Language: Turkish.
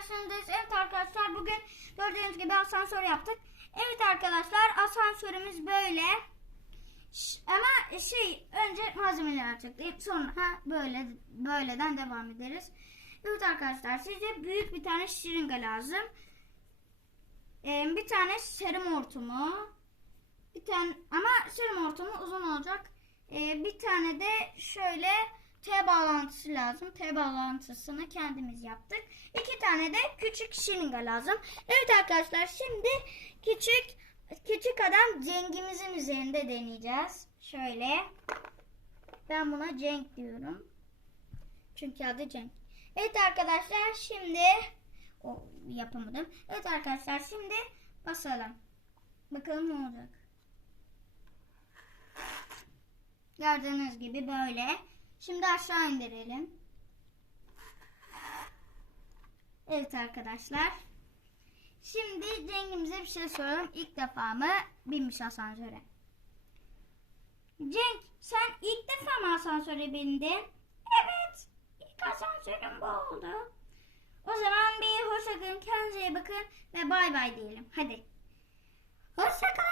karşınızdayız. Evet arkadaşlar bugün gördüğünüz gibi asansör yaptık. Evet arkadaşlar asansörümüz böyle. Ama şey önce malzemeleri açıklayıp sonra ha, böyle böyleden devam ederiz. Evet arkadaşlar size büyük bir tane şırınga lazım. Ee, bir tane serum hortumu. Bir tane ama serum hortumu uzun olacak. Ee, bir tane de şöyle T bağlantısı lazım. T bağlantısını kendimiz yaptık. İki tane de küçük şırınga lazım. Evet arkadaşlar şimdi küçük küçük adam Cenk'imizin üzerinde deneyeceğiz. Şöyle. Ben buna Cenk diyorum. Çünkü adı Cenk. Evet arkadaşlar şimdi o yapamadım. Evet arkadaşlar şimdi basalım. Bakalım ne olacak. Gördüğünüz gibi böyle. Şimdi aşağı indirelim. Evet arkadaşlar. Şimdi Cenk'imize bir şey soralım. İlk defa mı binmiş asansöre? Cenk sen ilk defa mı asansöre bindin? Evet. İlk asansörüm bu oldu. O zaman bir hoşçakalın. Kendinize iyi bakın ve bay bay diyelim. Hadi. Hoşçakalın.